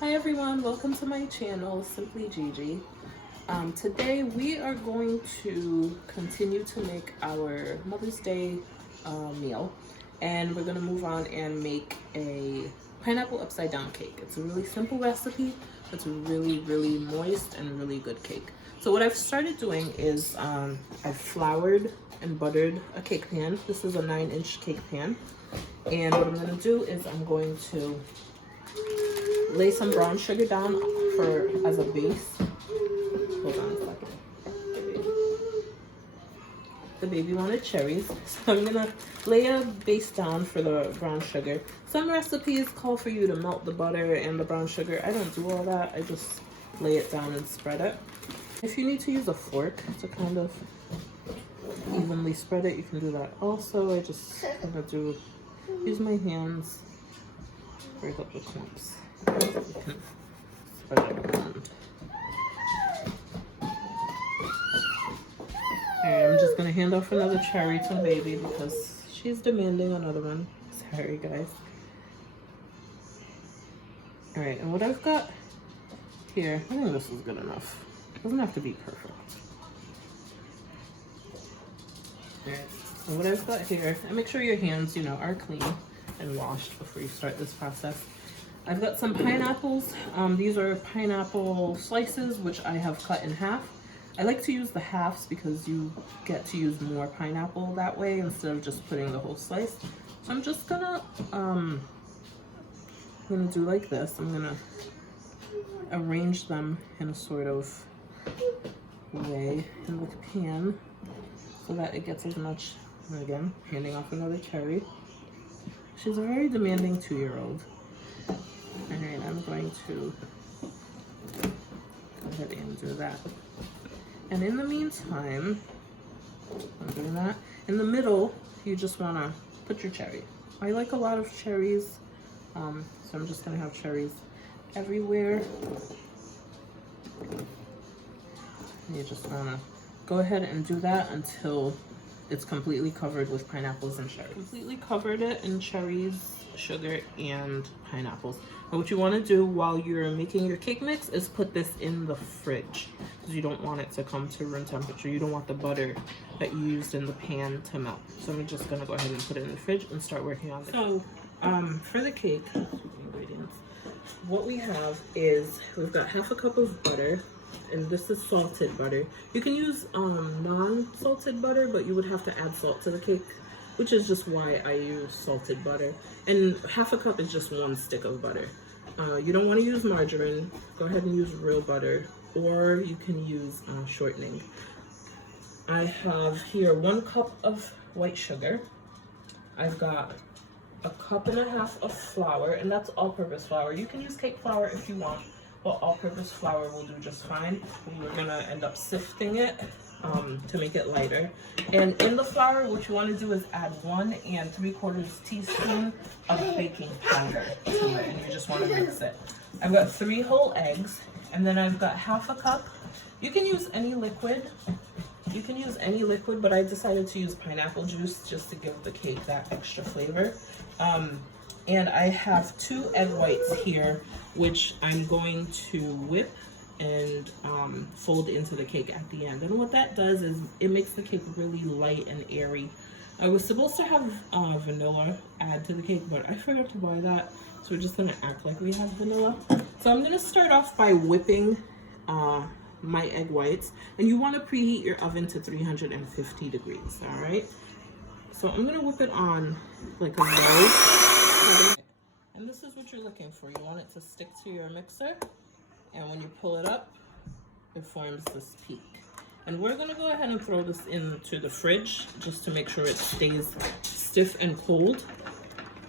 Hi everyone, welcome to my channel, Simply Dji-ji. Today we are going to continue to make our Mother's Day meal, and we're going to move on and make a pineapple upside down cake. It's a really simple recipe. It's really moist and really good cake. So what I've started doing is I've floured and buttered a cake pan. This is a 9-inch cake pan, and what I'm going to do is I'm going to lay some brown sugar down as a base. Hold on a second. The baby wanted cherries, so I'm gonna lay a base down for the brown sugar. Some recipes call for you to melt the butter and the brown sugar. I don't do all that. I just lay it down and spread it. If you need to use a fork to kind of evenly spread it, you can do that also. I just kind of use my hands, break up the clumps. You can spread it around. Alright, I'm just gonna hand off another cherry to the baby because she's demanding another one. Sorry guys. Alright, and what I've got here, I think this is good enough. It doesn't have to be perfect. Alright, and what I've got here, and make sure your hands, are clean and washed before you start this process. I've got some pineapples. These are pineapple slices, which I have cut in half. I like to use the halves because you get to use more pineapple that way instead of just putting the whole slice. So I'm just gonna do like this. I'm gonna arrange them in a sort of way in the pan so that it gets as much. And again, handing off another cherry. She's a very demanding 2-year-old. Alright, I'm going to go ahead and do that. And in the meantime, I'm doing that. In the middle, you just want to put your cherry. I like a lot of cherries, so I'm just going to have cherries everywhere. You just want to go ahead and do that until it's completely covered with pineapples and cherries. Completely covered it in cherries, sugar, and pineapples. And what you want to do while you're making your cake mix is put this in the fridge because you don't want it to come to room temperature. You don't want the butter that you used in the pan to melt. So I'm just going to go ahead and put it in the fridge and start working on it. So for the cake, ingredients, what we have is we've got half a cup of butter, and this is salted butter. You can use non-salted butter, but you would have to add salt to the cake, which is just why I use salted butter. And half a cup is just 1 stick of butter. You don't want to use margarine. Go ahead and use real butter, or you can use shortening. I have here 1 cup of white sugar. I've got 1.5 cups of flour, and that's all-purpose flour. You can use cake flour if you want, but all-purpose flour will do just fine. We're gonna end up sifting it to make it lighter. And in the flour, what you want to do is add 1 3/4 teaspoon of baking powder to it, and you just want to mix it. I've got 3 whole eggs, and then I've got half a cup. You can use any liquid. You can use any liquid, but I decided to use pineapple juice just to give the cake that extra flavor. And I have 2 egg whites here, which I'm going to whip and fold into the cake at the end. And what that does is it makes the cake really light and airy. I was supposed to have vanilla add to the cake, but I forgot to buy that. So we're just gonna act like we have vanilla. So I'm gonna start off by whipping my egg whites. And you wanna preheat your oven to 350 degrees, all right? So I'm gonna whip it on like a low. And this is what you're looking for. You want it to stick to your mixer. And when you pull it up, it forms this peak. And we're gonna go ahead and throw this into the fridge just to make sure it stays stiff and cold.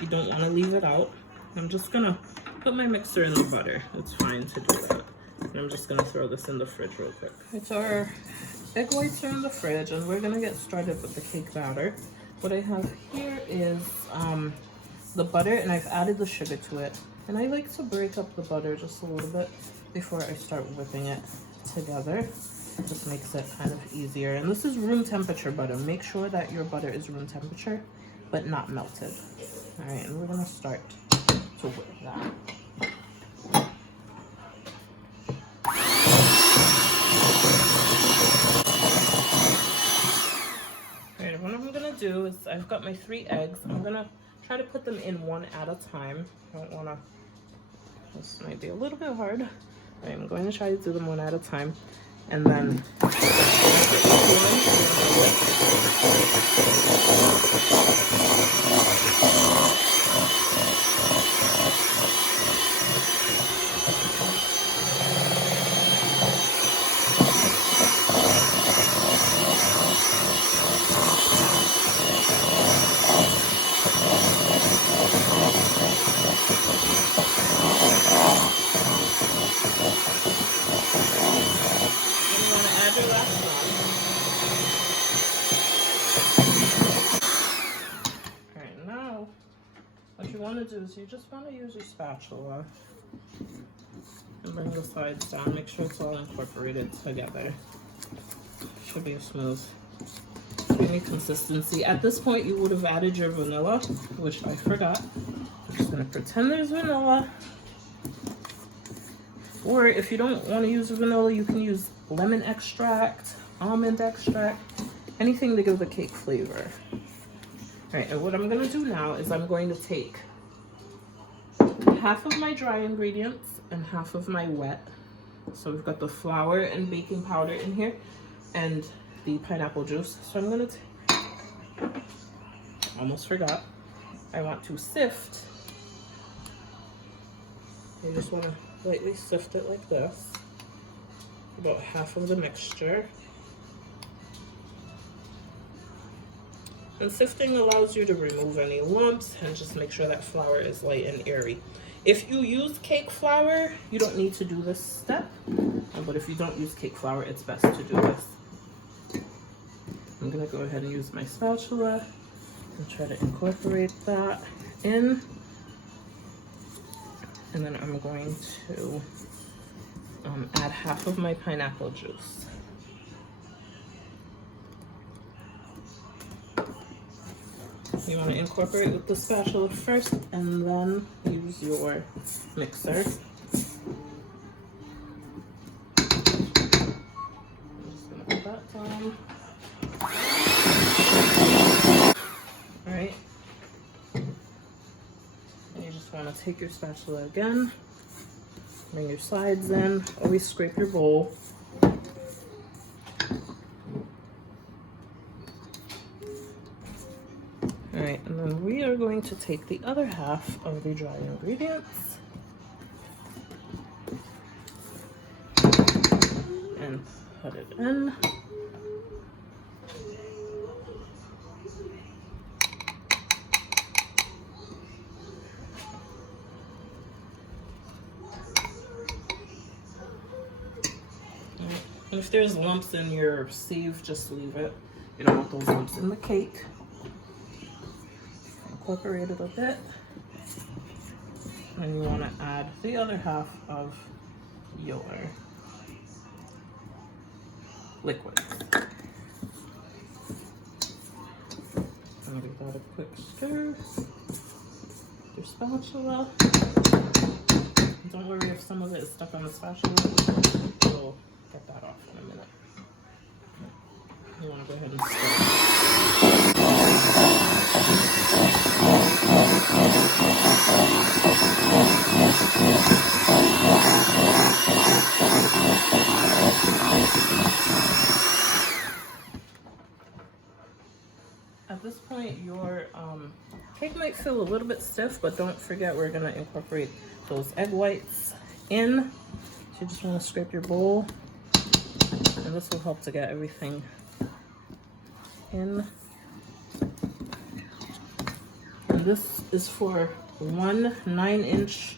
You don't wanna leave it out. I'm just gonna put my mixer in the butter. It's fine to do that. And I'm just gonna throw this in the fridge real quick. Okay, so our egg whites are in the fridge, and we're gonna get started with the cake batter. What I have here is the butter, and I've added the sugar to it. And I like to break up the butter just a little bit before I start whipping it together. It just makes it kind of easier. And this is room temperature butter. Make sure that your butter is room temperature, but not melted. All right, and we're gonna start to whip that. do is I've got my 3 eggs. I'm gonna try to put them in one at a time. I don't wanna, this might be a little bit hard. I'm going to try to do them one at a time. And then what you want to do is you just want to use your spatula and bring the sides down. Make sure it's all incorporated together. Should be a smooth, creamy consistency. At this point, you would have added your vanilla, which I forgot. I'm just going to pretend there's vanilla. Or if you don't want to use vanilla, you can use lemon extract, almond extract, anything to give the cake flavor. All right, and what I'm gonna do now is I'm going to take half of my dry ingredients and half of my wet. So we've got the flour and baking powder in here and the pineapple juice. So I'm gonna almost forgot. I want to sift. You just wanna lightly sift it like this. About half of the mixture. And sifting allows you to remove any lumps and just make sure that flour is light and airy. If you use cake flour, you don't need to do this step. But if you don't use cake flour, it's best to do this. I'm gonna go ahead and use my spatula and try to incorporate that in. And then I'm going to add half of my pineapple juice. You want to incorporate with the spatula first and then use your mixer. I'm just going to put that down. Alright. And you just want to take your spatula again, bring your sides in, always scrape your bowl. Alright, and then we are going to take the other half of the dry ingredients and put it in. And if there's lumps in your sieve, just leave it. You don't want those lumps in the cake. Incorporate it a bit, and you want to add the other half of your liquid. And give that a quick stir. Your spatula. Don't worry if some of it is stuck on the spatula. We'll get that off in a minute. You want to go ahead and stir. At this point, your cake might feel a little bit stiff, but don't forget we're going to incorporate those egg whites in. So you just want to scrape your bowl, and this will help to get everything in. And this is for one 9-inch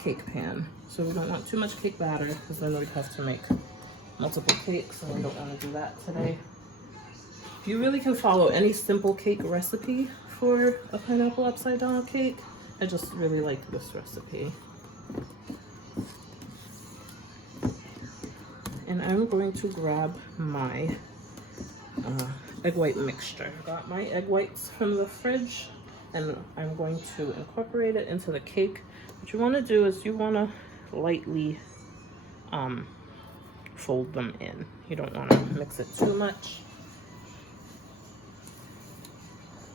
cake pan. So we don't want too much cake batter because then we'd have to make multiple cakes, and we don't want to do that today. You really can follow any simple cake recipe for a pineapple upside down cake. I just really like this recipe. And I'm going to grab my egg white mixture. I got my egg whites from the fridge, and I'm going to incorporate it into the cake. What you want to do is you want to lightly fold them in. You don't want to mix it too much.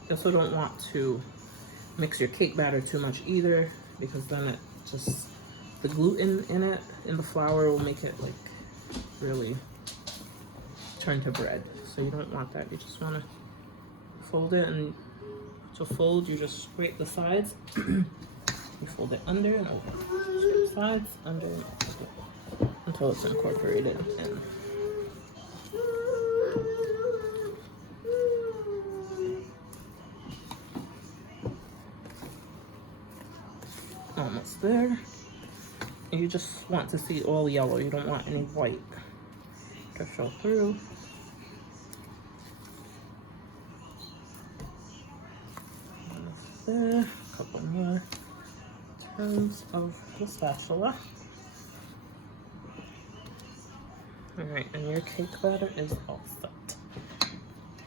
You also don't want to mix your cake batter too much either, because then it just, the gluten in it, in the flour, will make it like really turn to bread. So you don't want that. You just want to fold it, and to fold, you just scrape the sides. You fold it under and over. Scrape sides, under and over, until it's incorporated in. Almost there. And you just want to see all yellow. You don't want any white to show through. Almost there. A couple more turns of the spatula. Alright, and your cake batter is all set.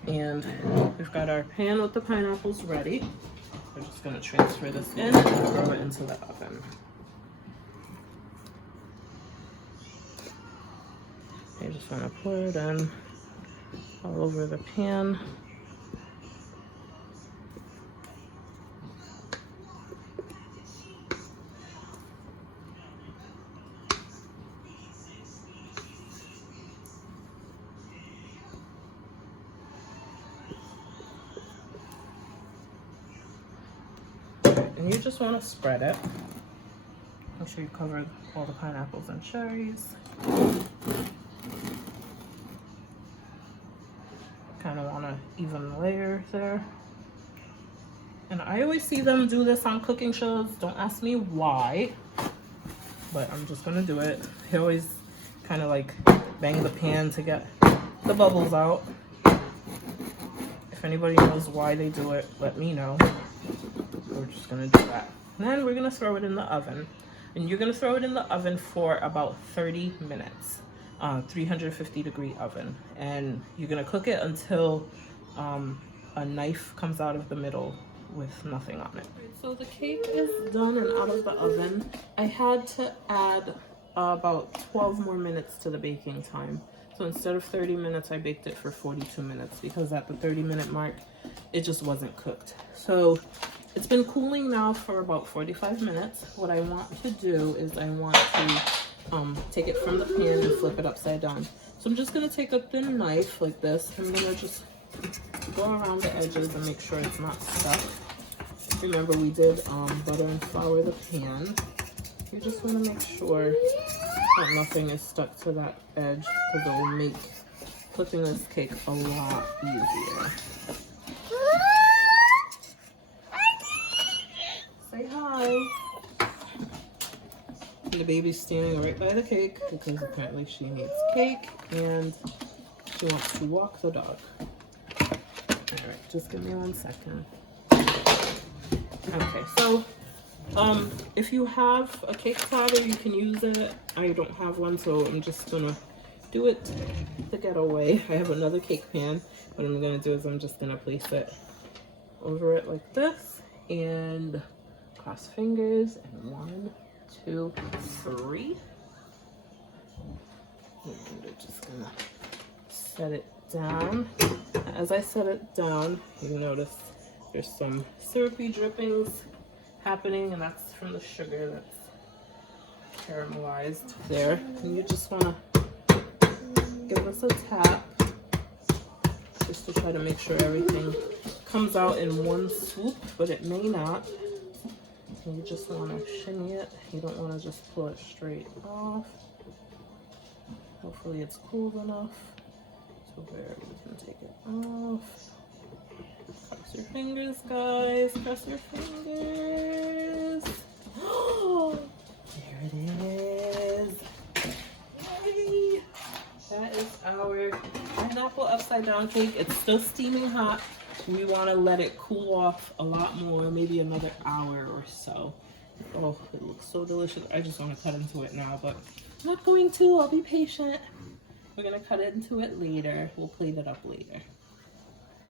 And we've got our pan with the pineapples ready. We're just going to transfer this in and throw it into the oven. You just want to pour it in all over the pan. And you just want to spread it. Make sure you cover all the pineapples and cherries. Kind of want an even layer there. And I always see them do this on cooking shows. Don't ask me why, but I'm just gonna do it. They always kind of like bang the pan to get the bubbles out. If anybody knows why they do it, let me know. We're just gonna do that. And then we're gonna throw it in the oven. And you're gonna throw it in the oven for about 30 minutes. 350-degree oven. And you're gonna cook it until a knife comes out of the middle with nothing on it. So the cake is done and out of the oven. I had to add about 12 more minutes to the baking time. So instead of 30 minutes, I baked it for 42 minutes because at the 30-minute mark, it just wasn't cooked. So it's been cooling now for about 45 minutes. What I want to do is I want to take it from the pan and flip it upside down. So I'm just gonna take a thin knife like this. I'm gonna just go around the edges and make sure it's not stuck. Remember, we did butter and flour the pan. You just want to make sure that nothing is stuck to that edge, because it will make flipping this cake a lot easier. Say hi. The baby's standing right by the cake because apparently she needs cake and she wants to walk the dog. Alright, just give me 1 second. Okay, so if you have a cake platter, you can use it. I don't have one, so I'm just gonna do it the getaway. I have another cake pan. What I'm gonna do is I'm just gonna place it over it like this and cross fingers, and 1, 2, 3. And I'm just gonna set it down. As I set it down, you notice there's some syrupy drippings happening, and that's from the sugar that's caramelized there. And you just want to give us a tap just to try to make sure everything comes out in one swoop, but it may not. And you just want to shimmy it. You don't want to just pull it straight off. Hopefully it's cooled enough so where we can take it off. Cross your fingers, guys. Cross your fingers. Oh, there it is. Yay! That is our pineapple upside down cake. It's still steaming hot. We want to let it cool off a lot more, maybe another hour or so. Oh, it looks so delicious. I just want to cut into it now, but I'm not going to. I'll be patient. We're going to cut into it later. We'll plate it up later.